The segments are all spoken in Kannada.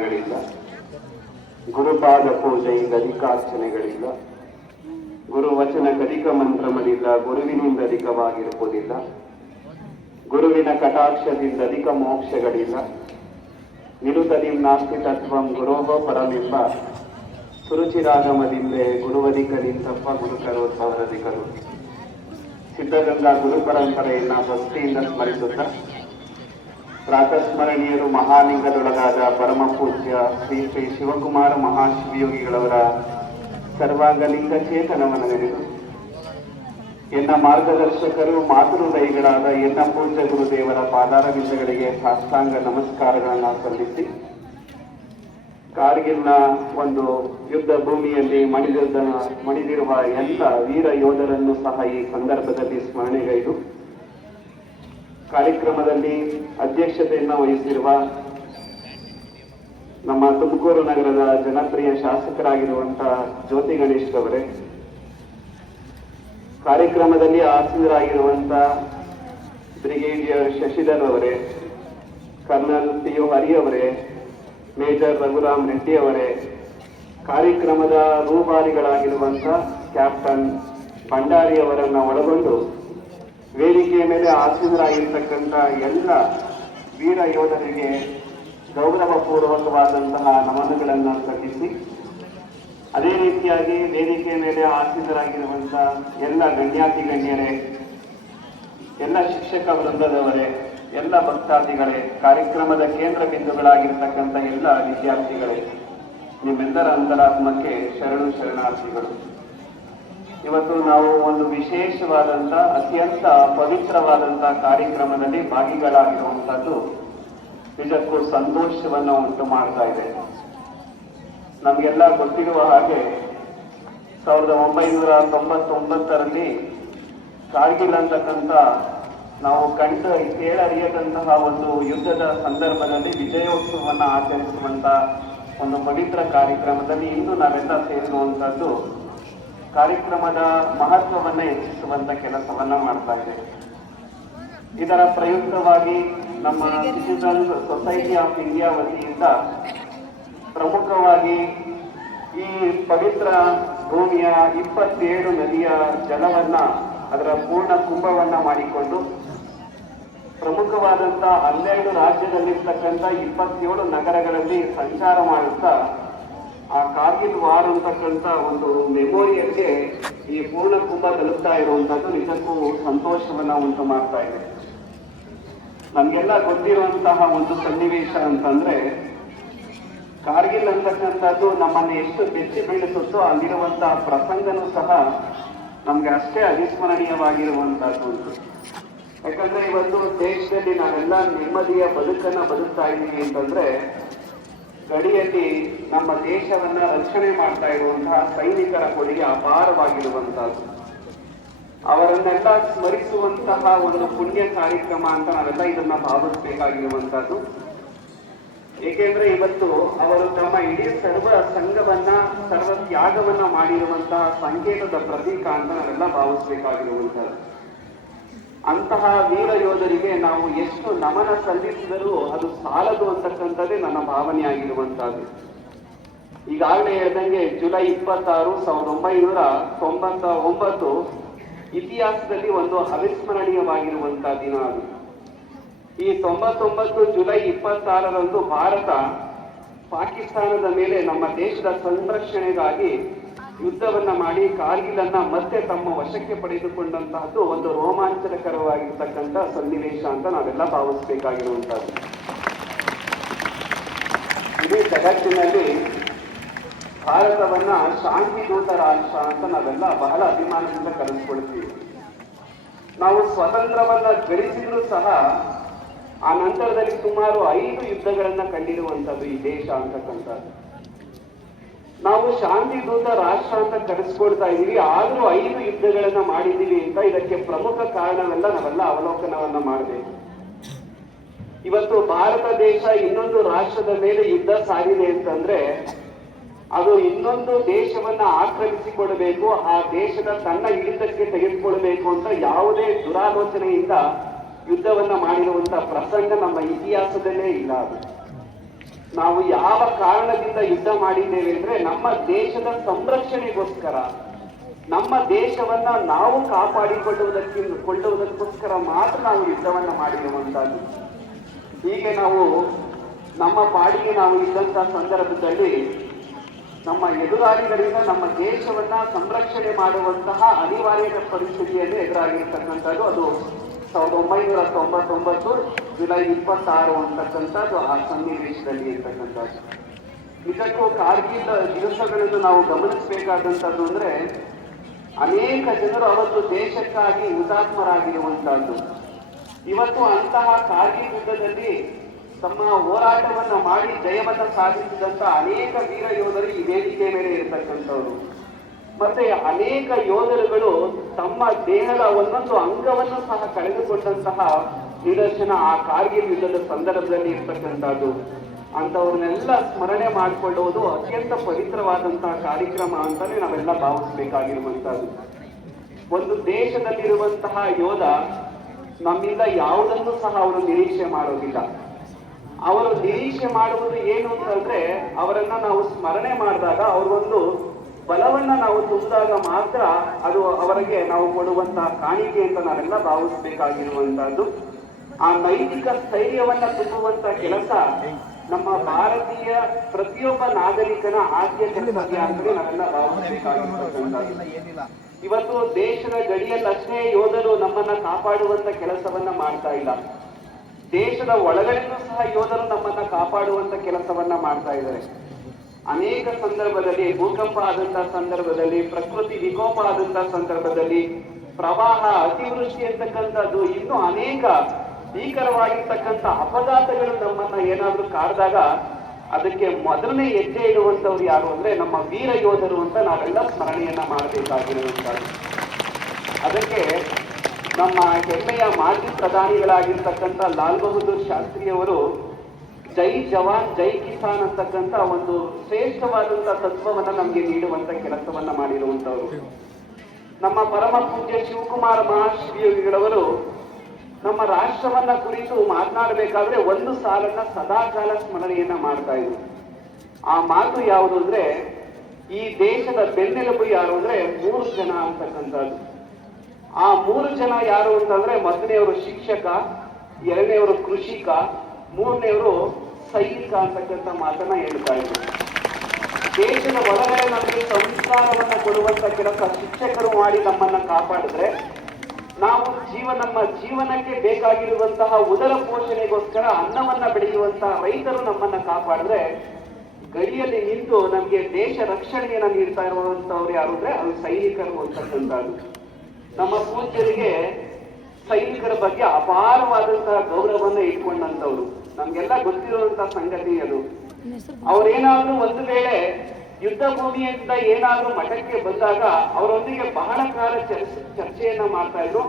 ಗಳಿಲ್ಲ, ಗುರುಪಾದ ಪೂಜೆ ಅಧಿಕಾರ್ಚನೆಗಳಿಲ್ಲ, ಗುರುವಚನ ಕಧಿಕ ಮಂತ್ರಮದಿಲ್ಲ, ಗುರುವಿನಿಂದ ಅಧಿಕವಾಗಿರುವುದಿಲ್ಲ, ಗುರುವಿನ ಕಟಾಕ್ಷದಿಂದ ಅಧಿಕ ಮೋಕ್ಷಗಳಿಲ್ಲ. ನಿರುತದಿಂ ನಾಸ್ತಿ ತತ್ವಂ ಗುರೋಹೋ ಪರಮೆಂಬ ಸುರುಚಿರಾಗಮದಿಂದೆ ಗುರುವಧಿಕ ನಿಂತಪ್ಪ ಗುರುಕರೋದ್ಭವರಧಿಕರು. ಸಿದ್ಧಗಂಗಾ ಗುರು ಪರಂಪರೆಯನ್ನ ಭಕ್ತಿಯಿಂದ ಸ್ಮರಿಸುತ್ತಾ ಪ್ರಾತಸ್ಮರಣೀಯರು ಮಹಾಲಿಂಗದೊಳಗಾದ ಪರಮ ಪೂಜ್ಯ ಶ್ರೀ ಶ್ರೀ ಶಿವಕುಮಾರ ಮಹಾಶಿವಯೋಗಿಗಳವರ ಸರ್ವಾಂಗಲಿಂಗ ಚೇತನವನ್ನು ನೆನೆದು ಎನ್ನ ಮಾರ್ಗದರ್ಶಕರು ಮಾತೃದೈಗಳಾದ ಎನ್ನ ಪೂಜ್ಯ ಗುರುದೇವರ ಪಾದಾರವಿಂದಗಳಿಗೆ ಸಾಷ್ಟಾಂಗ ನಮಸ್ಕಾರಗಳನ್ನು ಸಲ್ಲಿಸಿ ಕಾರ್ಗಿಲ್ನ ಒಂದು ಯುದ್ಧ ಭೂಮಿಯಲ್ಲಿ ಮಣಿದಿರುವ ಎಲ್ಲ ವೀರ ಯೋಧರನ್ನು ಸಹ ಈ ಸಂದರ್ಭದಲ್ಲಿ ಸ್ಮರಣೆಗೈದು ಕಾರ್ಯಕ್ರಮದಲ್ಲಿ ಅಧ್ಯಕ್ಷತೆಯನ್ನು ವಹಿಸಿರುವ ನಮ್ಮ ತುಮಕೂರು ನಗರದ ಜನಪ್ರಿಯ ಶಾಸಕರಾಗಿರುವಂತಹ ಜ್ಯೋತಿ ಗಣೇಶ್ ಅವರೇ, ಕಾರ್ಯಕ್ರಮದಲ್ಲಿ ಆಸೀನರಾಗಿರುವಂತಹ ಬ್ರಿಗೇಡಿಯರ್ ಶಶಿಧರ್ ಅವರೇ, ಕರ್ನಲ್ ಟಿ.ಯು. ಹರಿ ಅವರೇ, ಮೇಜರ್ ರಘುರಾಮ್ ರೆಡ್ಡಿ ಅವರೇ, ಕಾರ್ಯಕ್ರಮದ ರೂವಾರಿಗಳಾಗಿರುವಂತಹ ಕ್ಯಾಪ್ಟನ್ ಭಂಡಾರಿ ಅವರನ್ನು ಒಳಗೊಂಡು ವೇದಿಕೆಯ ಮೇಲೆ ಆಸೀನರಾಗಿರ್ತಕ್ಕಂಥ ಎಲ್ಲ ವೀರ ಯೋಧರಿಗೆ ಗೌರವಪೂರ್ವಕವಾದಂತಹ ನಮನಗಳನ್ನು ಸಲ್ಲಿಸಿ, ಅದೇ ರೀತಿಯಾಗಿ ವೇದಿಕೆಯ ಮೇಲೆ ಆಸೀನರಾಗಿರುವಂತಹ ಎಲ್ಲ ಗಣ್ಯಾತಿ ಗಣ್ಯರೇ, ಎಲ್ಲ ಶಿಕ್ಷಕ ವೃಂದದವರೇ, ಎಲ್ಲ ಭಕ್ತಾದಿಗಳೇ, ಕಾರ್ಯಕ್ರಮದ ಕೇಂದ್ರ ಬಿಂದುಗಳಾಗಿರ್ತಕ್ಕಂಥ ಎಲ್ಲ ವಿದ್ಯಾರ್ಥಿಗಳೇ, ನಿಮ್ಮೆಲ್ಲರ ಅಂತರಾತ್ಮಕ್ಕೆ ಶರಣು ಶರಣಾರ್ಥಿಗಳು. ಇವತ್ತು ನಾವು ಒಂದು ವಿಶೇಷವಾದಂಥ ಅತ್ಯಂತ ಪವಿತ್ರವಾದಂಥ ಕಾರ್ಯಕ್ರಮದಲ್ಲಿ ಭಾಗಿಗಳಾಗಿರುವಂಥದ್ದು ನಿಜಕ್ಕೂ ಸಂತೋಷವನ್ನು ಉಂಟು ಮಾಡ್ತಾ ಇದೆ. ನಮಗೆಲ್ಲ ಗೊತ್ತಿರುವ ಹಾಗೆ 1999ರಲ್ಲಿ ಕಾರ್ಗಿಲ್ ಅಂತಕ್ಕಂಥ ನಾವು ಕೇಳರಿಯದಂತಹ ಒಂದು ಯುದ್ಧದ ಸಂದರ್ಭದಲ್ಲಿ ವಿಜಯೋತ್ಸವವನ್ನು ಆಚರಿಸುವಂತ ಒಂದು ಪವಿತ್ರ ಕಾರ್ಯಕ್ರಮದಲ್ಲಿ ಇಂದು ನಾವೆಲ್ಲ ಸೇರಿರುವಂತದ್ದು ಕಾರ್ಯಕ್ರಮದ ಮಹತ್ವವನ್ನು ಹೆಚ್ಚಿಸುವಂತ ಕೆಲಸವನ್ನ ಮಾಡ್ತಾ ಇದೆ. ಇದರ ಪ್ರಯುಕ್ತವಾಗಿ ನಮ್ಮ ಸಿಟಿಜನ್ ಸೊಸೈಟಿ ಆಫ್ ಇಂಡಿಯಾ ವತಿಯಿಂದ ಪ್ರಮುಖವಾಗಿ ಈ ಪವಿತ್ರ ಭೂಮಿಯ 27 ನದಿಯ ಜಲವನ್ನ ಅದರ ಪೂರ್ಣ ಕುಂಭವನ್ನ ಮಾಡಿಕೊಂಡು ಪ್ರಮುಖವಾದಂತ 12 ರಾಜ್ಯದಲ್ಲಿರ್ತಕ್ಕಂಥ 27 ನಗರಗಳಲ್ಲಿ ಸಂಚಾರ ಮಾಡುತ್ತಾ ಆ ಕಾರ್ಗಿಲ್ ವಾರ್ ಅಂತಕ್ಕಂಥ ಒಂದು ಮೆಮೋರಿಯಲ್ಗೆ ಈ ಪೂರ್ಣ ಕುಂಭ ತಲುಪ್ತಾ ಇರುವಂತದ್ದು ನಿಜಕ್ಕೂ ಸಂತೋಷವನ್ನ ಉಂಟು ಮಾಡ್ತಾ ಇದೆ. ನಮ್ಗೆಲ್ಲ ಗೊತ್ತಿರುವಂತಹ ಒಂದು ಸನ್ನಿವೇಶ ಅಂತಂದ್ರೆ, ಕಾರ್ಗಿಲ್ ಅಂತಕ್ಕಂಥದ್ದು ನಮ್ಮನ್ನು ಎಷ್ಟು ಬೆಚ್ಚಿ ಬೀಳಿಸುತ್ತೋ ಅಲ್ಲಿರುವಂತಹ ಪ್ರಸಂಗನೂ ಸಹ ನಮ್ಗೆ ಅಷ್ಟೇ ಅವಿಸ್ಮರಣೀಯವಾಗಿರುವಂತಹದ್ದು. ಯಾಕಂದ್ರೆ ಇವತ್ತು ದೇಶದಲ್ಲಿ ನಾವೆಲ್ಲ ನೆಮ್ಮದಿಯ ಬದುಕನ್ನ ಬದುಕ್ತಾ ಇದ್ದೀವಿ ಅಂತಂದ್ರೆ ಗಡಿಯಲ್ಲಿ ನಮ್ಮ ದೇಶವನ್ನ ರಕ್ಷಣೆ ಮಾಡ್ತಾ ಇರುವಂತಹ ಸೈನಿಕರ ಕೊಡುಗೆ ಅಪಾರವಾಗಿರುವಂತಹದ್ದು. ಅವರನ್ನೆಲ್ಲ ಸ್ಮರಿಸುವಂತಹ ಒಂದು ಪುಣ್ಯ ಕಾರ್ಯಕ್ರಮ ಅಂತ ನಾವೆಲ್ಲ ಇದನ್ನ ಭಾವಿಸಬೇಕಾಗಿರುವಂತಹದ್ದು. ಏಕೆಂದ್ರೆ ಇವತ್ತು ಅವರು ತಮ್ಮ ಇಡೀ ಸರ್ವ ಸಂಘವನ್ನ ಸರ್ವ ತ್ಯಾಗವನ್ನ ಮಾಡಿರುವಂತಹ ಸಂಕೇತದ ಪ್ರತೀಕ ಅಂತ ನಾವೆಲ್ಲ ಭಾವಿಸಬೇಕಾಗಿರುವಂತಹದ್ದು. ಅಂತಹ ವೀರ ಯೋಧರಿಗೆ ನಾವು ಎಷ್ಟು ನಮನ ಸಲ್ಲಿಸಿದರೂ ಅದು ಸಾಲದು ಅಂತಕ್ಕಂಥದ್ದೇ ನನ್ನ ಭಾವನೆ ಆಗಿರುವಂತಹದ್ದು. ಈಗಾಗಲೇ ಹೇಳ್ದಂಗೆ ಜುಲೈ 26, 1999 ಇತಿಹಾಸದಲ್ಲಿ ಒಂದು ಅವಿಸ್ಮರಣೀಯವಾಗಿರುವಂತಹ ದಿನ ಅದು. ಈ 99 ಜುಲೈ 26ರಂದು ಭಾರತ ಪಾಕಿಸ್ತಾನದ ಮೇಲೆ ನಮ್ಮ ದೇಶದ ಸಂರಕ್ಷಣೆಗಾಗಿ ಯುದ್ಧವನ್ನ ಮಾಡಿ ಕಾರ್ಗಿಲ್ ಅನ್ನ ಮತ್ತೆ ತಮ್ಮ ವಶಕ್ಕೆ ಪಡೆದುಕೊಂಡಂತಹದ್ದು ಒಂದು ರೋಮಾಂಚನಕರವಾಗಿರ್ತಕ್ಕಂಥ ಸನ್ನಿವೇಶ ಅಂತ ನಾವೆಲ್ಲ ಭಾವಿಸಬೇಕಾಗಿರುವಂತಹದ್ದು. ಇಡೀ ಜಗತ್ತಿನಲ್ಲಿ ಭಾರತವನ್ನ ಶಾಂತಿ ದೂತ ರಾಷ್ಟ್ರ ಅಂತ ನಾವೆಲ್ಲ ಬಹಳ ಅಭಿಮಾನದಿಂದ ಕರೆಸ್ಕೊಳ್ತೀವಿ. ನಾವು ಸ್ವತಂತ್ರವನ್ನ ಗಳಿಸಿದ್ರು ಸಹ ಆ ನಂತರದಲ್ಲಿ ಸುಮಾರು 5 ಯುದ್ಧಗಳನ್ನ ಕಂಡಿರುವಂತದ್ದು ಈ ದೇಶ ಅಂತಕ್ಕಂಥದ್ದು. ನಾವು ಶಾಂತಿ ದೂತ ರಾಷ್ಟ್ರ ಅಂತ ಕರೆಸ್ಕೊಳ್ತಾ ಇದೀವಿ, ಆದ್ರೂ 5 ಯುದ್ಧಗಳನ್ನ ಮಾಡಿದೀವಿ ಅಂತ ಇದಕ್ಕೆ ಪ್ರಮುಖ ಕಾರಣವೆಲ್ಲ ನಾವೆಲ್ಲ ಅವಲೋಕನವನ್ನ ಮಾಡಬೇಕು. ಇವತ್ತು ಭಾರತ ದೇಶ ಇನ್ನೊಂದು ರಾಷ್ಟ್ರದ ಮೇಲೆ ಯುದ್ಧ ಸಾರಿದೆ ಅಂತಂದ್ರೆ ಅದು ಇನ್ನೊಂದು ದೇಶವನ್ನ ಆಕ್ರಮಿಸಿಕೊಳ್ಬೇಕು, ಆ ದೇಶದ ತನ್ನ ಹಿಡಿತಕ್ಕೆ ತೆಗೆದುಕೊಳ್ಬೇಕು ಅಂತ ಯಾವುದೇ ದುರಾಲೋಚನೆಯಿಂದ ಯುದ್ಧವನ್ನ ಮಾಡಿರುವಂತಹ ಪ್ರಸಂಗ ನಮ್ಮ ಇತಿಹಾಸದಲ್ಲೇ ಇಲ್ಲ. ಅದು ನಾವು ಯಾವ ಕಾರಣದಿಂದ ಯುದ್ಧ ಮಾಡಿದ್ದೇವೆ ಅಂದ್ರೆ ನಮ್ಮ ದೇಶದ ಸಂರಕ್ಷಣೆಗೋಸ್ಕರ, ನಮ್ಮ ದೇಶವನ್ನ ನಾವು ಕೊಳ್ಳುವುದಕ್ಕೋಸ್ಕರ ಮಾತ್ರ ನಾವು ಯುದ್ಧವನ್ನ ಮಾಡಿರುವಂತದ್ದು. ಹೀಗೆ ನಾವು ನಮ್ಮ ಪಾಡಿಗೆ ನಾವು ಇದ್ದಂತಹ ಸಂದರ್ಭದಲ್ಲಿ ನಮ್ಮ ಎದುರಾಳಿಗಳಿಂದ ನಮ್ಮ ದೇಶವನ್ನ ಸಂರಕ್ಷಣೆ ಮಾಡುವಂತಹ ಅನಿವಾರ್ಯದ ಪರಿಸ್ಥಿತಿಯನ್ನು ಎದುರಾಗಿರ್ತಕ್ಕಂಥದ್ದು. ಅದು 1999 ಜುಲೈ 26 ಅಂತಕ್ಕಂಥದ್ದು ಆ ಸನ್ನಿವೇಶದಲ್ಲಿ ಇರ್ತಕ್ಕಂಥದ್ದು. ಇದಕ್ಕೂ ಕಾರ್ಗಿಲ್ ದಿವಸಗಳನ್ನು ನಾವು ಗಮನಿಸಬೇಕಾದಂಥದ್ದು ಅಂದ್ರೆ ಅನೇಕ ಜನರು ಅವತ್ತು ದೇಶಕ್ಕಾಗಿ ಹುತಾತ್ಮರಾಗಿರುವಂತಹದ್ದು. ಇವತ್ತು ಅಂತಹ ಕಾರ್ಗಿಲ್ ಯುದ್ಧದಲ್ಲಿ ತಮ್ಮ ಹೋರಾಟವನ್ನ ಮಾಡಿ ಜಯವನ್ನ ಸಾಧಿಸಿದಂತ ಅನೇಕ ವೀರ ಯೋಧರು ಈ ವೇದಿಕೆ ಮೇಲೆ ಇರತಕ್ಕಂಥವ್ರು. ಮತ್ತೆ ಅನೇಕ ಯೋಧರುಗಳು ತಮ್ಮ ದೇಹದ ಒಂದೊಂದು ಅಂಗವನ್ನು ಸಹ ಕಳೆದುಕೊಂಡಂತಹ ನಿದರ್ಶನ ಆ ಕಾರ್ಗಿಲ್ ಯುದ್ಧದ ಸಂದರ್ಭದಲ್ಲಿ ಇರ್ತಕ್ಕಂಥದ್ದು. ಅಂತವ್ರನ್ನೆಲ್ಲ ಸ್ಮರಣೆ ಮಾಡಿಕೊಳ್ಳುವುದು ಅತ್ಯಂತ ಪವಿತ್ರವಾದಂತಹ ಕಾರ್ಯಕ್ರಮ ಅಂತಾನೆ ನಾವೆಲ್ಲ ಭಾವಿಸಬೇಕಾಗಿರುವಂತಹದ್ದು. ಒಂದು ದೇಶದಲ್ಲಿರುವಂತಹ ಯೋಧ ನಮ್ಮಿಂದ ಯಾವುದನ್ನು ಸಹ ಅವರು ನಿರೀಕ್ಷೆ ಮಾಡೋದಿಲ್ಲ. ಅವರು ನಿರೀಕ್ಷೆ ಮಾಡುವುದು ಏನು ಅಂತಂದ್ರೆ ಅವರನ್ನ ನಾವು ಸ್ಮರಣೆ ಮಾಡಿದಾಗ ಅವ್ರಿಗೊಂದು ಬಲವನ್ನ ನಾವು ತುಂಬಿದಾಗ ಮಾತ್ರ ಅದು ಅವರಿಗೆ ನಾವು ಕೊಡುವಂತಹ ಕಾಣಿಕೆ ಅಂತ ನಾವೆಲ್ಲ ಭಾವಿಸಬೇಕಾಗಿರುವಂತಹದ್ದು. ಆ ನೈತಿಕ ಸ್ಥೈರ್ಯವನ್ನ ತುಂಬುವಂತ ಕೆಲಸ ನಮ್ಮ ಭಾರತೀಯ ಪ್ರತಿಯೊಬ್ಬ ನಾಗರಿಕನ ಆದ್ಯ ಕರ್ತವ್ಯ ಅಂತ ನಾವೆಲ್ಲ ಭಾವಿಸಬೇಕಾಗಿರುವಂತಹದ್ದು. ಇವತ್ತು ದೇಶದ ಗಡಿಯಲ್ಲಷ್ಟೇ ಯೋಧರು ನಮ್ಮನ್ನ ಕಾಪಾಡುವಂತ ಕೆಲಸವನ್ನ ಮಾಡ್ತಾ ಇಲ್ಲ, ದೇಶದ ಒಳಗಡೆನೂ ಸಹ ಯೋಧರು ನಮ್ಮನ್ನ ಕಾಪಾಡುವಂತ ಕೆಲಸವನ್ನ ಮಾಡ್ತಾ ಇದ್ದಾರೆ. ಅನೇಕ ಸಂದರ್ಭದಲ್ಲಿ ಭೂಕಂಪ ಆದಂತಹ ಸಂದರ್ಭದಲ್ಲಿ, ಪ್ರಕೃತಿ ವಿಕೋಪ ಆದಂತಹ ಸಂದರ್ಭದಲ್ಲಿ, ಪ್ರವಾಹ, ಅತಿವೃಷ್ಟಿ ಅಂತಕ್ಕಂಥದ್ದು ಇನ್ನೂ ಅನೇಕ ಭೀಕರವಾಗಿರ್ತಕ್ಕಂಥ ಅಪಘಾತಗಳು ನಮ್ಮನ್ನ ಏನಾದ್ರೂ ಕಾಡ್ದಾಗ ಅದಕ್ಕೆ ಮೊದಲನೇ ಹೆಜ್ಜೆ ಇಡುವಂತವ್ರು ಯಾರು ಅಂದ್ರೆ ನಮ್ಮ ವೀರ ಯೋಧರು ಅಂತ ನಾವೆಲ್ಲ ಸ್ಮರಣೆಯನ್ನ ಮಾಡಬೇಕಾಗಿರುವಂತದ್ದು. ಅದಕ್ಕೆ ನಮ್ಮ ಹೆಮ್ಮೆಯ ಮಾಜಿ ಪ್ರಧಾನಿಗಳಾಗಿರ್ತಕ್ಕಂಥ ಲಾಲ್ ಬಹದ್ದೂರ್ ಶಾಸ್ತ್ರಿಯವರು ಜೈ ಜವಾನ್ ಜೈ ಕಿಸಾನ್ ಅಂತಕ್ಕಂಥ ಒಂದು ಶ್ರೇಷ್ಠವಾದಂತಹ ತತ್ವವನ್ನ ನಮ್ಗೆ ನೀಡುವಂತ ಕೆಲಸವನ್ನ ಮಾಡಿರುವಂತವರು. ನಮ್ಮ ಪರಮ ಪೂಜ್ಯ ಶಿವಕುಮಾರ ಮಹಾಶ್ರೀಗಳವರು ನಮ್ಮ ರಾಷ್ಟ್ರವನ್ನ ಕುರಿತು ಮಾತನಾಡಬೇಕಾದ್ರೆ ಒಂದು ಸಾಲನ್ನ ಸದಾಕಾಲ ಸ್ಮರಣೆಯನ್ನ ಮಾಡ್ತಾ ಇದ್ರು. ಆ ಮಾತು ಯಾವುದು ಅಂದ್ರೆ, ಈ ದೇಶದ ಬೆನ್ನೆಲುಬು ಯಾರು ಅಂದ್ರೆ 3 ಜನ ಅಂತಕ್ಕಂಥದ್ದು. ಆ 3 ಜನ ಯಾರು ಅಂತಂದ್ರೆ, ಮೊದಲನೆಯವರು ಶಿಕ್ಷಕ, ಎರಡನೆಯವರು ಕೃಷಿಕ, ಮೂರನೆಯವರು ಸೈನಿಕ ಅಂತಕ್ಕಂಥ ಮಾತನ್ನ ಹೇಳ್ತಾ ಇದ್ರು. ದೇಶದ ಒಳಗಡೆ ನಮಗೆ ಸಂಸ್ಕಾರವನ್ನ ಕೊಡುವಂತ ಕೆಲಸ ಶಿಕ್ಷಕರು ಮಾಡಿ ನಮ್ಮನ್ನ ಕಾಪಾಡಿದ್ರೆ, ನಾವು ನಮ್ಮ ಜೀವನಕ್ಕೆ ಬೇಕಾಗಿರುವಂತಹ ಉದರ ಪೋಷಣೆಗೋಸ್ಕರ ಅನ್ನವನ್ನ ಬೆಳೆಯುವಂತಹ ರೈತರು ನಮ್ಮನ್ನ ಕಾಪಾಡಿದ್ರೆ, ಗಡಿಯಲ್ಲಿ ನಿಂತು ನಮ್ಗೆ ದೇಶ ರಕ್ಷಣೆಯನ್ನ ನೀಡ್ತಾ ಇರುವಂತವ್ರು ಯಾರು ಅಂದ್ರೆ ಅದು ಸೈನಿಕರು ಅಂತಕ್ಕಂಥದ್ದು. ನಮ್ಮ ಪೂಜ್ಯರಿಗೆ ಸೈನಿಕರ ಬಗ್ಗೆ ಅಪಾರವಾದಂತಹ ಗೌರವವನ್ನ ಇಟ್ಕೊಂಡಂತವ್ರು. ನಮ್ಗೆಲ್ಲ ಗೊತ್ತಿರುವಂತಹ ಸಂಗತಿ ಅದು. ಅವ್ರೇನಾದ್ರೂ ಒಂದು ವೇಳೆ ಯುದ್ಧ ಭೂಮಿಯಿಂದ ಏನಾದ್ರೂ ಮಠಕ್ಕೆ ಬಂದಾಗ ಅವರೊಂದಿಗೆ ಬಹಳ ಕಾಲ ಚರ್ಚೆಯನ್ನ ಮಾಡ್ತಾ ಇದ್ರು.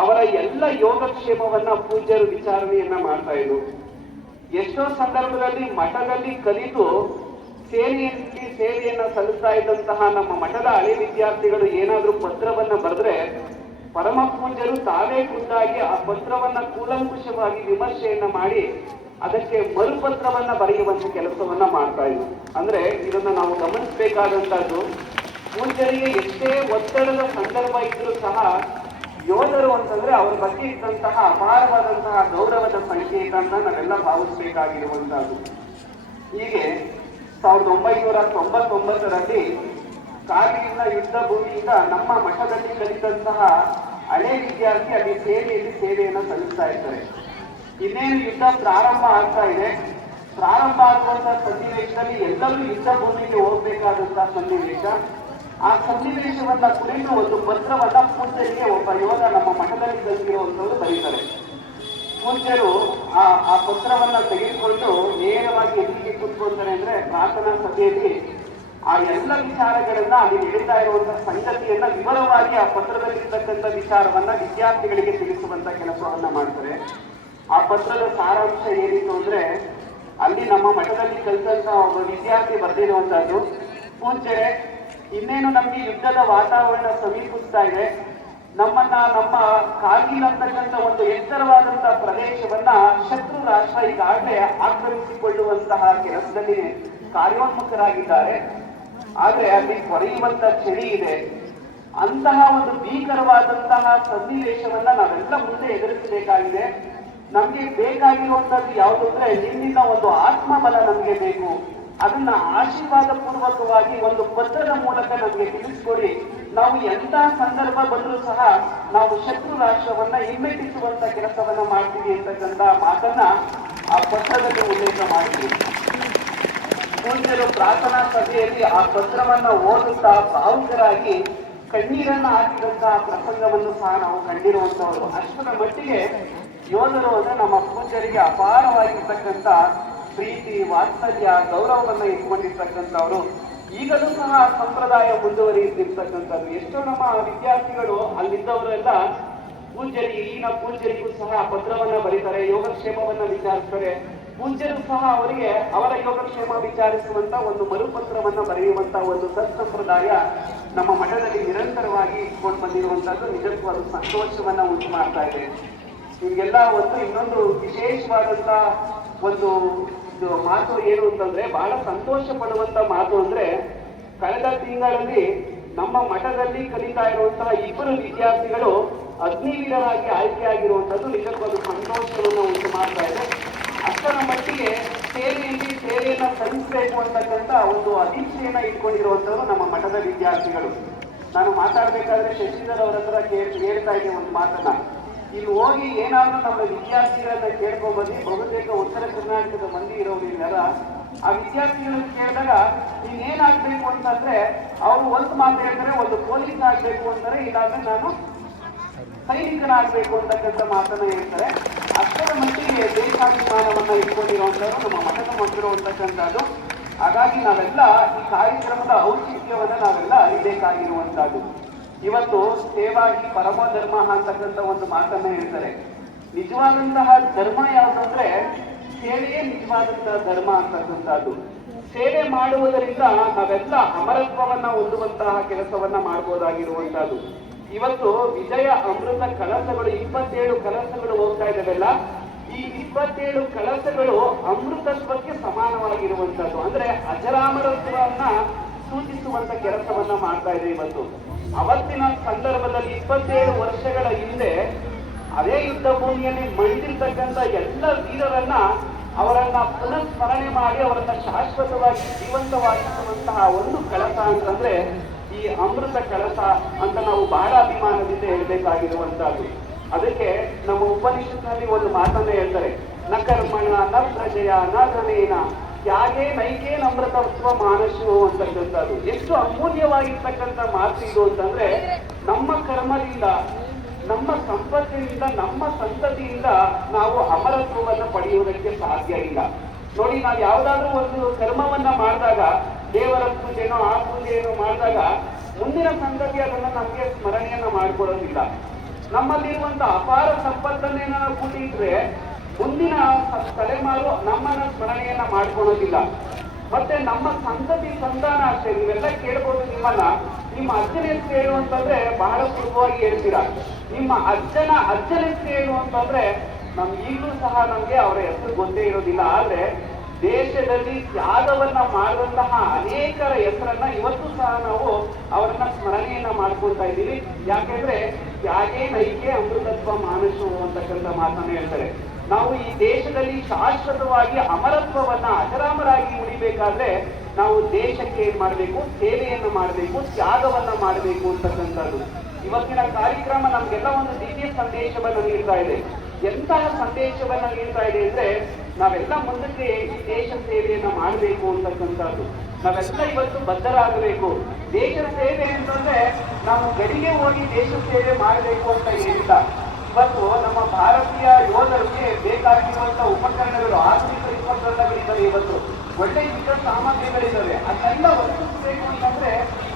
ಅವರ ಎಲ್ಲ ಯೋಗಕ್ಷೇಮವನ್ನ ಪೂಜ್ಯರು ವಿಚಾರಣೆಯನ್ನ ಮಾಡ್ತಾ ಇದ್ರು. ಎಷ್ಟೋ ಸಂದರ್ಭದಲ್ಲಿ ಮಠದಲ್ಲಿ ಕಲಿತು ಸೇವೆಯನ್ನ ಸಲ್ಲಿಸ್ತಾ ಇದ್ದಂತಹ ನಮ್ಮ ಮಠದ ಹಳೆ ವಿದ್ಯಾರ್ಥಿಗಳು ಏನಾದ್ರೂ ಪತ್ರವನ್ನ ಬರೆದ್ರೆ ಪರಮ ಪೂಜ್ಯರು ತಾವೇ ಖುದ್ದಾಗಿ ಆ ಪತ್ರವನ್ನ ಕೂಲಂಕುಷವಾಗಿ ವಿಮರ್ಶೆಯನ್ನ ಮಾಡಿ ಅದಕ್ಕೆ ಮರುಪತ್ರವನ್ನ ಬರೆಯುವಂತ ಕೆಲಸವನ್ನ ಮಾಡ್ತಾ ಇದ್ರು. ಅಂದ್ರೆ ಇದನ್ನ ನಾವು ಗಮನಿಸಬೇಕಾದಂತಹದ್ದು, ಪೂಜ್ಯರಿಗೆ ಎಷ್ಟೇ ಒತ್ತಡದ ಸಂದರ್ಭ ಇದ್ರೂ ಸಹ ಯೋಧರು ಅಂತಂದ್ರೆ ಅವ್ರ ಬಗ್ಗೆ ಇದ್ದಂತಹ ಅಪಾರವಾದಂತಹ ಗೌರವದ ಸಂಕೇತ ಅಂತ ನಾವೆಲ್ಲ ಭಾವಿಸಬೇಕಾಗಿರುವಂತಹದ್ದು. ಹೀಗೆ 1999ರಲ್ಲಿ ಕಾರ್ಗಿಲ್ನ ಯುದ್ಧ ಭೂಮಿಯಿಂದ ನಮ್ಮ ಮಠದಲ್ಲಿ ಕಲಿತಂತಹ ಹಳೆ ವಿದ್ಯಾರ್ಥಿ ಅಲ್ಲಿ ಸೇವೆಯನ್ನ ಸಲ್ಲಿಸ್ತಾ ಇದ್ದಾರೆ. ಇನ್ನೇನು ಯುದ್ಧ ಪ್ರಾರಂಭ ಆಗ್ತಾ ಇದೆ. ಪ್ರಾರಂಭ ಆಗುವಂತಹ ಸನ್ನಿವೇಶದಲ್ಲಿ ಎಲ್ಲರೂ ಯುದ್ಧ ಭೂಮಿಗೆ ಹೋಗ್ಬೇಕಾದಂತಹ ಸನ್ನಿವೇಶ. ಆ ಸನ್ನಿವೇಶವನ್ನ ಕುರಿತು ಒಂದು ಪತ್ರವನ್ನ ಪೂಜ್ಯರಿಗೆ ಒಬ್ಬ ಯೋಧ ನಮ್ಮ ಮಠದಲ್ಲಿ ಕಲಿತಿರುವಂತವರು ಬರೀತಾರೆ. ಪೂಜ್ಯರು ಆ ಪತ್ರವನ್ನ ತೆಗೆದುಕೊಂಡು ನೇರವಾಗಿ ಎದುರಿಗೆ ಕೂತ್ಕೊಳ್ತಾರೆ. ಅಂದ್ರೆ ಪ್ರಾರ್ಥನಾ ಸಭೆಯಲ್ಲಿ ಆ ಎಲ್ಲ ವಿಚಾರಗಳನ್ನ ಅಲ್ಲಿ ನಡೀತಾ ಇರುವಂತಹ ಸಂಗತಿಯನ್ನ ವಿವರವಾಗಿ ಆ ಪತ್ರದಲ್ಲಿರ್ತಕ್ಕಂಥ ವಿಚಾರವನ್ನ ವಿದ್ಯಾರ್ಥಿಗಳಿಗೆ ತಿಳಿಸುವಂತ ಕೆಲಸವನ್ನ ಮಾಡ್ತಾರೆ. ಆ ಪತ್ರದ ಸಾರಾಂಶ ಏನಿತ್ತು ಅಂದ್ರೆ, ಅಲ್ಲಿ ನಮ್ಮ ಮಠದಲ್ಲಿ ಕಲಿತಂತ ಒಬ್ಬ ವಿದ್ಯಾರ್ಥಿ ಬರೆದಿರುವಂತಹದ್ದು, ಪೂಜ್ಯರೇ, ಇನ್ನೇನು ನಮ್ಗೆ ಯುದ್ಧದ ವಾತಾವರಣ ಸಮೀಪಿಸ್ತಾ ಇದೆ. ನಮ್ಮ ಕಾರ್ಗಿಲ್ ಅಂತಕ್ಕಂಥ ಒಂದು ಎತ್ತರವಾದಂತಹ ಪ್ರದೇಶವನ್ನ ಶತ್ರು ರಾಷ್ಟ್ರ ಈಗಾಗಲೇ ಆಕ್ರಮಿಸಿಕೊಳ್ಳುವಂತಹ ಕೆಲಸದಲ್ಲಿ ಕಾರ್ಯೋನ್ಮುಖರಾಗಿದ್ದಾರೆ. ಆದ್ರೆ ಅಲ್ಲಿ ಕೊರೆಯುವಂತ ಚಳಿ ಇದೆ. ಅಂತಹ ಒಂದು ಭೀಕರವಾದಂತಹ ಸನ್ನಿವೇಶವನ್ನ ನಾವೆಲ್ಲ ಮುಂದೆ ಎದುರಿಸಬೇಕಾಗಿದೆ. ನಮ್ಗೆ ಬೇಕಾಗಿರುವಂತದ್ದು ಯಾವುದು ಅಂದ್ರೆ ನಿಮ್ಮಿಂದ ಒಂದು ಆತ್ಮಬಲ ನಮ್ಗೆ ಬೇಕು. ಅದನ್ನ ಆಶೀರ್ವಾದ ಪೂರ್ವಕವಾಗಿ ಒಂದು ಪತ್ರದ ಮೂಲಕ ನಮ್ಗೆ ತಿಳಿಸ್ಕೊಡಿ. ನಾವು ಎಂತ ಸಂದರ್ಭ ಬಂದರೂ ಸಹ ನಾವು ಶತ್ರು ರಾಷ್ಟ್ರವನ್ನ ಹಿಮ್ಮೆಟ್ಟಿಸುವಂತ ಕೆಲಸವನ್ನ ಮಾಡ್ತೀವಿ ಅಂತಕ್ಕಂಥ ಮಾತನ್ನ ಆ ಪತ್ರದಲ್ಲಿ ಉಲ್ಲೇಖ ಮಾಡ್ತೀವಿ. ಪೂಜ್ಯರು ಪ್ರಾರ್ಥನಾ ಸಭೆಯಲ್ಲಿ ಆ ಪತ್ರವನ್ನ ಓದುತ್ತಾ ಭಾವುಕರಾಗಿ ಕಣ್ಣೀರನ್ನ ಹಾಕಿದಂತಹ ಪ್ರಸಂಗವನ್ನು ಸಹ ನಾವು ಕಂಡಿರುವಂತವರು. ಅಷ್ಟರ ಮಟ್ಟಿಗೆ ಯೋಧರು ಅಂದ್ರೆ ನಮ್ಮ ಪೂಜ್ಯರಿಗೆ ಅಪಾರವಾಗಿರ್ತಕ್ಕಂಥ ಪ್ರೀತಿ, ವಾತ್ಸಲ್ಯ, ಗೌರವವನ್ನ ಇಟ್ಕೊಂಡಿರ್ತಕ್ಕಂಥವ್ರು. ಈಗಲೂ ಸಹ ಸಂಪ್ರದಾಯ ಮುಂದುವರಿಯುತ್ತಿರ್ತಕ್ಕಂಥದ್ದು. ಎಷ್ಟೋ ನಮ್ಮ ವಿದ್ಯಾರ್ಥಿಗಳು ಅಲ್ಲಿದ್ದವರೆಲ್ಲ ಈಗಿನ ಪೂಜ್ಯರಿಗೂ ಸಹ ಪತ್ರವನ್ನ ಬರೀತಾರೆ, ಯೋಗಕ್ಷೇಮವನ್ನ ವಿಚಾರಿಸ್ತಾರೆ. ಪೂಜ್ಯರು ಸಹ ಅವರಿಗೆ ಅವರ ಯೋಗಕ್ಷೇಮ ವಿಚಾರಿಸುವಂತ ಒಂದು ಮರುಪತ್ರವನ್ನ ಬರೆಯುವಂತ ಒಂದು ಸತ್ಸಂಪ್ರದಾಯ ನಮ್ಮ ಮಠದಲ್ಲಿ ನಿರಂತರವಾಗಿ ಇಟ್ಕೊಂಡು ಬಂದಿರುವಂತದ್ದು ನಿಜಕ್ಕೂ ಅದು ಸಂತೋಷವನ್ನ ಉಂಟು ಮಾಡ್ತಾ ಇದೆ. ನಿಮ್ಗೆಲ್ಲ ಇನ್ನೊಂದು ವಿಶೇಷವಾದಂತ ಒಂದು ಮಾತು ಏನು ಅಂತಂದ್ರೆ, ಬಹಳ ಸಂತೋಷ ಪಡುವಂತ ಮಾತು ಅಂದ್ರೆ, ಕಳೆದ ತಿಂಗಳಲ್ಲಿ ನಮ್ಮ ಮಠದಲ್ಲಿ ಕಲಿತಾ ಇರುವಂತಹ 2 ವಿದ್ಯಾರ್ಥಿಗಳು ಅಗ್ನಿವೀರರಾಗಿ ಆಯ್ಕೆಯಾಗಿರುವಂತದ್ದು ನಿಜಕ್ಕೂ ಅದು ಸಂತೋಷವನ್ನು ಉಂಟು ಮಾಡ್ತಾ ಇದೆ. ಅಷ್ಟರ ಮಟ್ಟಿಗೆ ಸೇವೆಯನ್ನ ಸಲ್ಲಿಸಬೇಕು ಅಂತಕ್ಕಂಥ ಒಂದು ಅಧೀಕ್ಷೆಯನ್ನ ಇಟ್ಕೊಂಡಿರುವಂತದ್ದು ನಮ್ಮ ಮಠದ ವಿದ್ಯಾರ್ಥಿಗಳು. ನಾನು ಮಾತಾಡ್ಬೇಕಾದ್ರೆ ಶಶಿಧರ್ ಅವರ ಹತ್ರ ಹೇಳ್ತಾ ಇದ್ದೆ ಒಂದು ಮಾತನ್ನ, ಇಲ್ಲಿ ಹೋಗಿ ಏನಾದ್ರೂ ನಮ್ಮ ವಿದ್ಯಾರ್ಥಿಗಳನ್ನ ಕೇಳ್ಕೊಂಡ್ಬಂದು ಬಹುತೇಕ ಉತ್ತರ ಕರ್ನಾಟಕದ ಮಂದಿ ಇರೋರಿಲ್ಲ. ಆ ವಿದ್ಯಾರ್ಥಿಗಳನ್ನ ಕೇಳಿದಾಗ ನೀನೇನಾಗ್ಬೇಕು ಅಂತಂದ್ರೆ ಅವ್ರು ಒಂದು ಮಾತು ಹೇಳ್ತಾರೆ, ಒಂದು ಪೊಲೀಸ್ ಆಗ್ಬೇಕು ಅಂತಾರೆ, ಇಲ್ಲಾಂದ್ರೆ ನಾನು ಸೈನಿಕನಾಗಬೇಕು ಅಂತಕ್ಕಂಥ ಮಾತನ್ನ ಹೇಳ್ತಾರೆ. ಅಷ್ಟರ ಮಟ್ಟಿಗೆ ದೇಶಾಭಿಮಾನವನ್ನ ಇಟ್ಕೊಂಡಿರುವಂತವ್ರು ನಮ್ಮ ಮಠದ ಮಕ್ಕಳು ಅಂತಕ್ಕಂಥದ್ದು. ಹಾಗಾಗಿ ನಾವೆಲ್ಲ ಈ ಕಾರ್ಯಕ್ರಮದ ಔಚಿತ್ಯವನ್ನ ನಾವೆಲ್ಲ ಅರಿಬೇಕಾಗಿರುವಂತಹದ್ದು. ಇವತ್ತು ಸೇವಾ ಹಿ ಪರಮ ಧರ್ಮ ಅಂತಕ್ಕಂಥ ಒಂದು ಮಾತನ್ನ ಹೇಳ್ತಾರೆ. ನಿಜವಾದಂತಹ ಧರ್ಮ ಯಾವುದಂದ್ರೆ ಸೇವೆಯೇ ನಿಜವಾದಂತಹ ಧರ್ಮ ಅಂತಕ್ಕಂಥದ್ದು. ಸೇವೆ ಮಾಡುವುದರಿಂದ ನಾವೆಲ್ಲ ಅಮರತ್ವವನ್ನ ಹೊಂದುವಂತಹ ಕೆಲಸವನ್ನ ಮಾಡಬಹುದಾಗಿರುವಂತಹದ್ದು. ಇವತ್ತು ವಿಜಯ ಅಮೃತ ಕಲಸಗಳು 27 ಕಲಸಗಳು ಹೋಗ್ತಾ ಇದ್ದಾವೆಲ್ಲ, ಈ 27 ಕಲಸಗಳು ಅಮೃತತ್ವಕ್ಕೆ ಸಮಾನವಾಗಿರುವಂತದ್ದು. ಅಂದ್ರೆ ಅಜರಾಮರತ್ವವನ್ನ ಸೂಚಿಸುವಂತ ಕೆಲಸವನ್ನ ಮಾಡ್ತಾ ಇದೆ ಇವತ್ತು. ಅವತ್ತಿನ ಸಂದರ್ಭದಲ್ಲಿ 27 ವರ್ಷಗಳ ಹಿಂದೆ ಅದೇ ಯುದ್ಧ ಭೂಮಿಯಲ್ಲಿ ಮಡಿದಿರ್ತಕ್ಕಂಥ ಎಲ್ಲ ವೀರರನ್ನ ಅವರನ್ನ ಪುನಃ ಸ್ಮರಣೆ ಮಾಡಿ ಅವರನ್ನ ಶಾಶ್ವತವಾಗಿ ಜೀವಂತವಾಗಿಸುವಂತಹ ಒಂದು ಕಳಸ ಅಂತಂದ್ರೆ ಈ ಅಮೃತ ಕಳಸ ಅಂತ ನಾವು ಬಹಳ ಅಭಿಮಾನದಿಂದ ಹೇಳ್ಬೇಕಾಗಿರುವಂತಹದ್ದು. ಅದಕ್ಕೆ ನಮ್ಮ ಉಪನಿಷತ್ನಲ್ಲಿ ಒಂದು ಮಾತನ್ನ ಹೇಳ್ತಾರೆ, ನ ಕರ್ಮಣ ನ ಪ್ರಜಯ ನ ಧನೇನ ಯಾಗೆ ನೈಕೆ ಅಮೃತತ್ವ ಮಾನಶು ಅಂತಕ್ಕಂಥದ್ದು. ಎಷ್ಟು ಅಮೂಲ್ಯವಾಗಿರ್ತಕ್ಕಂಥ ಮಾತು ಇದು ಅಂತಂದ್ರೆ, ನಮ್ಮ ಕರ್ಮದಿಂದ, ನಮ್ಮ ಸಂಪತ್ತಿನಿಂದ, ನಮ್ಮ ಸಂತತಿಯಿಂದ ನಾವು ಅಮರತ್ವವನ್ನು ಪಡೆಯುವುದಕ್ಕೆ ಸಾಧ್ಯ ಇಲ್ಲ. ನೋಡಿ, ನಾವು ಯಾವ್ದಾದ್ರೂ ಒಂದು ಕರ್ಮವನ್ನ ಮಾಡಿದಾಗ, ದೇವರ ಪೂಜೆನೋ ಆ ಪೂಜೆಯನ್ನು ಮಾಡಿದಾಗ ಮುಂದಿನ ಸಂತತಿ ಅದನ್ನ ನಮಗೆ ಸ್ಮರಣೆಯನ್ನ ಮಾಡ್ಕೊಡೋದಿಲ್ಲ. ನಮ್ಮಲ್ಲಿರುವಂತ ಅಪಾರ ಸಂಪತ್ತನ್ನೇ ನಾವು ಕೂಡಿಟ್ರೆ ಮುಂದಿನ ತಲೆಮಾರು ನಮ್ಮನ್ನ ಸ್ಮರಣೆಯನ್ನ ಮಾಡ್ಕೊಳೋದಿಲ್ಲ. ಮತ್ತೆ ನಮ್ಮ ಸಂತತಿ ಸಂತಾನ ಅಷ್ಟೇ. ನೀವೆಲ್ಲ ಕೇಳ್ಬೋದು, ನಿಮ್ಮ ಅಜ್ಜನ ಹೆಸರು ಏನು ಅಂತಂದ್ರೆ ಬಹಳ ಸುಲಭವಾಗಿ ಹೇಳ್ತೀರಾ. ನಿಮ್ಮ ಅಜ್ಜನ ಹೆಸರು ಏನು ಅಂತಂದ್ರೆ ಈಗಲೂ ಸಹ ನಮ್ಗೆ ಅವರ ಹೆಸರು ಗೊತ್ತೇ ಇರೋದಿಲ್ಲ. ಆದ್ರೆ ದೇಶದಲ್ಲಿ ತ್ಯಾಗವನ್ನ ಮಾಡಿದಂತಹ ಅನೇಕರ ಹೆಸರನ್ನ ಇವತ್ತು ಸಹ ನಾವು ಅವರನ್ನ ಸ್ಮರಣೆಯನ್ನ ಮಾಡ್ಕೊಳ್ತಾ ಇದ್ದೀವಿ. ಯಾಕೆಂದ್ರೆ ತ್ಯಾಗೇ ನೈಕೆ ಅಮೃತತ್ವ ಮಾನಸು ಅಂತಕ್ಕಂಥ ಮಾತನ್ನ ಹೇಳ್ತಾರೆ. ನಾವು ಈ ದೇಶದಲ್ಲಿ ಶಾಶ್ವತವಾಗಿ ಅಮರತ್ವವನ್ನ ಅಜರಾಮರಾಗಿ ಉಳಿಬೇಕಾದ್ರೆ ನಾವು ದೇಶಕ್ಕೆ ಏನ್ ಮಾಡಬೇಕು, ಸೇವೆಯನ್ನು ಮಾಡಬೇಕು, ತ್ಯಾಗವನ್ನ ಮಾಡಬೇಕು ಅಂತಕ್ಕಂಥದ್ದು. ಇವತ್ತಿನ ಕಾರ್ಯಕ್ರಮ ನಮ್ಗೆಲ್ಲ ಒಂದು ದಿವ್ಯ ಸಂದೇಶವನ್ನ ನೀಡ್ತಾ ಇದೆ. ಎಂತಹ ಸಂದೇಶವನ್ನ ನೀಡ್ತಾ ಇದೆ ಅಂದ್ರೆ, ನಾವೆಲ್ಲ ಮುಂದಕ್ಕೆ ಈ ದೇಶ ಸೇವೆಯನ್ನ ಮಾಡಬೇಕು ಅಂತಕ್ಕಂಥದ್ದು. ನಾವೆಲ್ಲ ಇವತ್ತು ಬದ್ಧರಾಗಬೇಕು. ದೇಶ ಸೇವೆ ಅಂತಂದ್ರೆ ನಾವು ಗಡಿಗೆ ಹೋಗಿ ದೇಶ ಸೇವೆ ಮಾಡಬೇಕು ಅಂತ ಏನಿಲ್ಲ. ಇವತ್ತು ನಮ್ಮ ಭಾರತೀಯ ಯೋಧರಿಗೆ ಬೇಕಾಗಿರುವಂತಹ ಉಪಕರಣಗಳು, ಆಧುನಿಕ ಉಪಕರಣಗಳಿದ್ದಾವೆ. ಇವತ್ತು ಒಳ್ಳೆ ಯುದ್ಧ ಸಾಮಗ್ರಿಗಳಿದ್ದಾವೆ. ಅದನ್ನೆಲ್ಲ ಒದಗಿಸಬೇಕು ಅಂತಂದ್ರೆ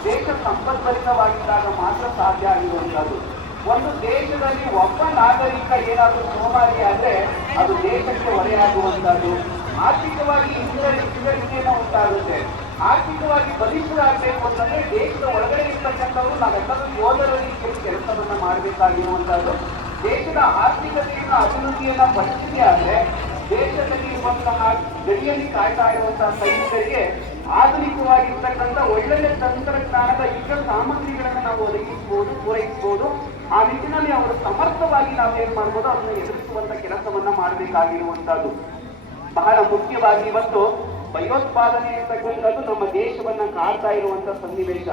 ದೇಶ ಸಂಪದ್ಭರಿತವಾಗಿದ್ದಾಗ ಮಾತ್ರ ಸಾಧ್ಯ ಆಗಿರುವಂತದ್ದು. ಒಂದು ದೇಶದಲ್ಲಿ ಒಬ್ಬ ನಾಗರಿಕ ಏನಾದರೂ ಸೋಮಾರಿ ಆದ್ರೆ ಅದು ದೇಶಕ್ಕೆ ಹೊರೆಯಾಗುವಂತದ್ದು, ಆರ್ಥಿಕವಾಗಿ ಹಿಂಜರಿಕೆಯನ್ನು ಉಂಟಾಗುತ್ತೆ. ಆರ್ಥಿಕವಾಗಿ ಬಲಿಷ್ಠರಾಗಬೇಕು ಅಂತಂದ್ರೆ ದೇಶದ ಒಳಗಡೆ ಇರ್ತಕ್ಕಂಥವ್ರು ನಾವೆಲ್ಲರೂ ಯೋಧರ ರೀತಿಯಲ್ಲಿ ಕೆಲಸವನ್ನ ಮಾಡಬೇಕಾಗಿರುವಂತಹದ್ದು. ದೇಶದ ಆರ್ಥಿಕತೆಯನ್ನ ಅಭಿವೃದ್ಧಿಯನ್ನ ಪಡಿಸಿದೆ ಆದ್ರೆ ದೇಶದಲ್ಲಿ ಇರುವಂತಹ ಗಡಿಯಲ್ಲಿ ಕಾಯ್ತಾ ಇರುವಂತಹ ಸೈನಿಕರಿಗೆ ಆಧುನಿಕವಾಗಿರ್ತಕ್ಕಂಥ ಒಳ್ಳೊಳ್ಳೆ ತಂತ್ರಜ್ಞಾನದ ಯುದ್ಧ ಸಾಮಗ್ರಿಗಳನ್ನ ನಾವು ಒದಗಿಸಬಹುದು, ಪೂರೈಸಬಹುದು. ಆ ನಿಟ್ಟಿನಲ್ಲಿ ಅವರು ಸಮರ್ಥವಾಗಿ ನಾವೇನ್ ಮಾಡ್ಬೋದು ಅದನ್ನು ಎದುರಿಸುವಂತ ಕೆಲಸವನ್ನ ಮಾಡಬೇಕಾಗಿರುವಂತಹದ್ದು. ಬಹಳ ಮುಖ್ಯವಾಗಿ ಇವತ್ತು ಭಯೋತ್ಪಾದನೆ ಅಂತಕ್ಕಂಥದ್ದು ನಮ್ಮ ದೇಶವನ್ನ ಕಾಡ್ತಾ ಇರುವಂತ ಸನ್ನಿವೇಶ.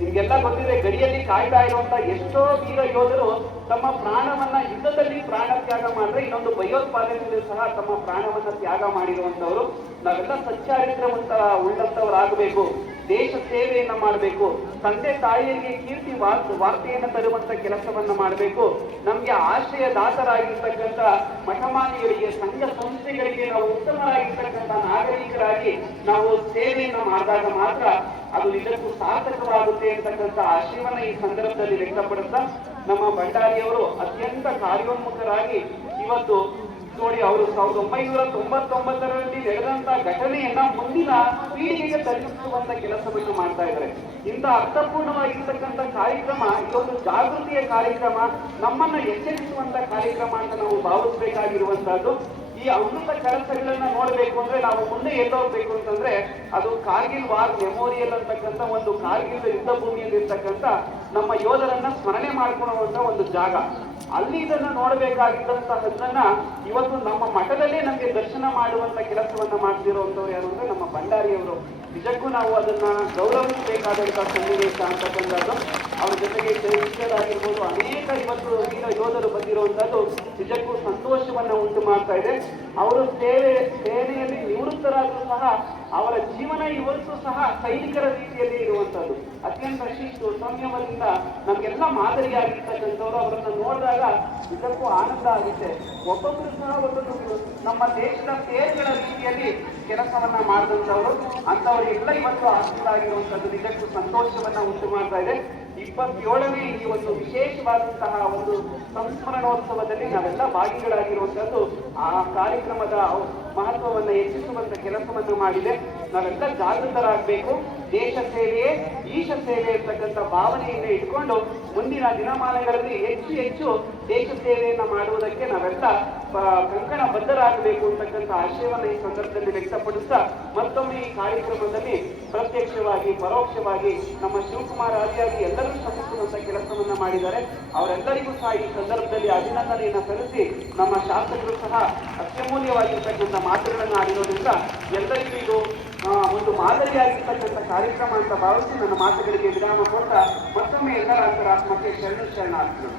ನಿಮ್ಗೆಲ್ಲ ಗೊತ್ತಿದೆ, ಗಡಿಯಲ್ಲಿ ಕಾಯ್ತಾ ಇರುವಂತ ಎಷ್ಟೋ ವೀರ ಯೋಧರು ತಮ್ಮ ಪ್ರಾಣವನ್ನ ಯುದ್ಧದಲ್ಲಿ ಪ್ರಾಣ ತ್ಯಾಗ ಮಾಡಿದ್ರೆ ಇನ್ನೊಂದು ಭಯೋತ್ಪಾದನೆಯಲ್ಲಿ ಸಹ ತಮ್ಮ ಪ್ರಾಣವನ್ನ ತ್ಯಾಗ ಮಾಡಿರುವಂತವರು. ನಾವೆಲ್ಲ ಸಚ್ಚಾರಿತ್ರವಂತ ಉಳ್ಳಂತವರಾಗಬೇಕು, ದೇಶ ಸೇವೆಯನ್ನ ಮಾಡಬೇಕು, ತಂದೆ ತಾಯಿಯರಿಗೆ ಕೀರ್ತಿ ವಾರ್ತೆಯನ್ನು ತರುವಂತ ಕೆಲಸವನ್ನ ಮಾಡಬೇಕು. ನಮ್ಗೆ ಆಶ್ರಯದಾತರಾಗಿರ್ತಕ್ಕಂಥ ಮಠಮಾನಿಗಳಿಗೆ, ಸಂಘ ಸಂಸ್ಥೆಗಳಿಗೆ ನಾವು ಉತ್ತಮರಾಗಿರ್ತಕ್ಕಂಥ ನಾಗರಿಕರಾಗಿ ನಾವು ಸೇವೆಯನ್ನು ಮಾಡಿದಾಗ ಮಾತ್ರ ಅದು ನಿಜಕ್ಕೂ ಸಾರ್ಥಕವಾಗುತ್ತೆ ಅಂತಕ್ಕಂಥ ಆಶಯವನ್ನ ಈ ಸಂದರ್ಭದಲ್ಲಿ ವ್ಯಕ್ತಪಡಿಸ್ತಾ ನಮ್ಮ ಭಂಡಾರಿಯವರು ಅತ್ಯಂತ ಕಾರ್ಯೋನ್ಮುಖರಾಗಿ ಇವತ್ತು ನೋಡಿ ಅವರು 1999ರಲ್ಲಿ ನಡೆದಂತ ಘಟನೆಯನ್ನ ಮುಂದಿನ ಪೀಳಿಗೆಗೆ ತಲುಪಿಸುವಂತ ಕೆಲಸವನ್ನು ಮಾಡ್ತಾ ಇದ್ದಾರೆ. ಇಂಥ ಅರ್ಥಪೂರ್ಣವಾಗಿರ್ತಕ್ಕಂಥ ಕಾರ್ಯಕ್ರಮ ಇದೊಂದು ಜಾಗೃತಿಯ ಕಾರ್ಯಕ್ರಮ, ನಮ್ಮನ್ನ ಎಚ್ಚರಿಸುವಂತ ಕಾರ್ಯಕ್ರಮ ಅಂತ ನಾವು ಭಾವಿಸಬೇಕಾಗಿರುವಂತಹದ್ದು. ಈ ಅಮೃತ ಕಳಸಗಳನ್ನ ನೋಡಬೇಕು ಅಂದ್ರೆ ನಾವು ಮುಂದೆ ಎಲ್ಲೋಗ್ಬೇಕು ಅಂತಂದ್ರೆ ಅದು ಕಾರ್ಗಿಲ್ ವಾರ್ ಮೆಮೋರಿಯಲ್ ಅಂತಕ್ಕಂಥ ಒಂದು ಕಾರ್ಗಿಲ್ ಯುದ್ಧ ಭೂಮಿಯಲ್ಲಿ ಇರ್ತಕ್ಕಂಥ ನಮ್ಮ ಯೋಧರನ್ನ ಸ್ಮರಣೆ ಮಾಡ್ಕೊಳ್ಳುವಂತ ಒಂದು ಜಾಗ. ಅಲ್ಲಿ ಇದನ್ನ ನೋಡಬೇಕಾಗಿದ್ದಂತಹದನ್ನ ಇವತ್ತು ನಮ್ಮ ಮಠದಲ್ಲೇ ನಮ್ಗೆ ದರ್ಶನ ಮಾಡುವಂತ ಕೆಲಸವನ್ನ ಮಾಡ್ತಿರುವಂತವ್ರು ಯಾರು ಅಂದ್ರೆ ನಮ್ಮ ಭಂಡಾರಿಯವರು. ನಿಜಕ್ಕೂ ನಾವು ಅದನ್ನ ಗೌರವಿಸಬೇಕಾದಂತಹ ಸನ್ನಿವೇಶ ಅಂತಕ್ಕಂಥದ್ದು. ಅವ್ರ ಜೊತೆಗೆ ಜೈವಿಕರಾಗಿರ್ಬೋದು ಅನೇಕ ಇವತ್ತು ವೀರ ಯೋಧರು ಬಂದಿರುವಂತದ್ದು ನಿಜಕ್ಕೂ ಸಂತೋಷವನ್ನ ಉಂಟು ಮಾಡ್ತಾ ಇದೆ. ಅವರು ಸೇನೆಯಲ್ಲಿ ನಿವೃತ್ತರಾದರೂ ಸಹ ಅವರ ಜೀವನ ಇವತ್ತು ಸಹ ಸೈನಿಕರ ರೀತಿಯಲ್ಲಿ ಇರುವಂತದ್ದು. ಅತ್ಯಂತ ಶಿಸ್ತು ಸಂಯಮದಿಂದ ನಮ್ಗೆಲ್ಲ ಮಾದರಿಯಾಗಿರ್ತಕ್ಕಂಥವ್ರು. ಅವರನ್ನು ನೋಡಿದಾಗ ನಿಜಕ್ಕೂ ಆನಂದ ಆಗುತ್ತೆ. ಒಬ್ಬೊಬ್ಬರು ಸಹ ಒಬ್ಬೊಬ್ಬರು ನಮ್ಮ ದೇಶದ ಸೇವೆಗಳ ರೀತಿಯಲ್ಲಿ ಕೆಲಸವನ್ನ ಮಾಡಿದಂಥವ್ರು ಅಂತವರಿಗೆಲ್ಲ ಇವತ್ತು ಆಸಕ್ತರಾಗಿರುವಂತದ್ದು ನಿಜಕ್ಕೂ ಸಂತೋಷವನ್ನ ಉಂಟು ಮಾಡ್ತಾ ಇದೆ. 27ನೇ ಈ ಒಂದು ವಿಶೇಷವಾದಂತಹ ಒಂದು ಸಂಸ್ಮರಣೋತ್ಸವದಲ್ಲಿ ನಾವೆಲ್ಲ ಭಾಗಿಗಳಾಗಿರುವಂತದ್ದು ಆ ಕಾರ್ಯಕ್ರಮದ ಮಹತ್ವವನ್ನು ಹೆಚ್ಚಿಸುವಂತ ಕೆಲಸವನ್ನು ಮಾಡಿದೆ. ನಾವೆಲ್ಲ ಜಾಗೃತರಾಗಬೇಕು. ದೇಶ ಸೇವೆಯೇ ಈಶ ಸೇವೆ ಇರ್ತಕ್ಕಂಥ ಭಾವನೆಯನ್ನು ಇಟ್ಕೊಂಡು ಮುಂದಿನ ದಿನಮಾನಗಳಲ್ಲಿ ಹೆಚ್ಚು ಹೆಚ್ಚು ದೇಶ ಸೇವೆಯನ್ನ ಮಾಡುವುದಕ್ಕೆ ನಾವೆಲ್ಲ ಕಂಕಣ ಬದ್ಧರಾಗಬೇಕು ಅಂತಕ್ಕಂಥ ಆಶಯವನ್ನು ಈ ಸಂದರ್ಭದಲ್ಲಿ ವ್ಯಕ್ತಪಡಿಸ್ತಾ ಮತ್ತೊಮ್ಮೆ ಈ ಕಾರ್ಯಕ್ರಮದಲ್ಲಿ ಪ್ರತ್ಯಕ್ಷವಾಗಿ ಪರೋಕ್ಷವಾಗಿ ನಮ್ಮ ಶಿವಕುಮಾರ್ ಆದಿಯಾಗಿ ಎಲ್ಲರೂ ಶ್ರಮಿಸುವಂತ ಕೆಲಸವನ್ನ ಮಾಡಿದ್ದಾರೆ. ಅವರೆಲ್ಲರಿಗೂ ಸಹ ಈ ಸಂದರ್ಭದಲ್ಲಿ ಅಭಿನಂದನೆಯನ್ನು ಸಲ್ಲಿಸಿ ನಮ್ಮ ಶಾಸಕರು ಸಹ ಅತ್ಯಮೂಲ್ಯವಾಗಿರ್ತಕ್ಕಂಥ ಮಾತುಗಳನ್ನು ಆಡಿರೋದ್ರಿಂದ ಎಲ್ಲರಿಗೂ ಇದು ಒಂದು ಮಾದರಿಯಾಗಿರ್ತಕ್ಕಂಥ ಕಾರ್ಯಕ್ರಮ ಅಂತ ಭಾವಿಸಿ ನನ್ನ ಮಾತುಗಳಿಗೆ ವಿರಾಮ ಕೊಟ್ಟ ಮತ್ತೊಮ್ಮೆ ಎಲ್ಲರ ಅಂತರಾತ್ಮಕ್ಕೆ ಶರಣಾರ್ಥಿಗಳು.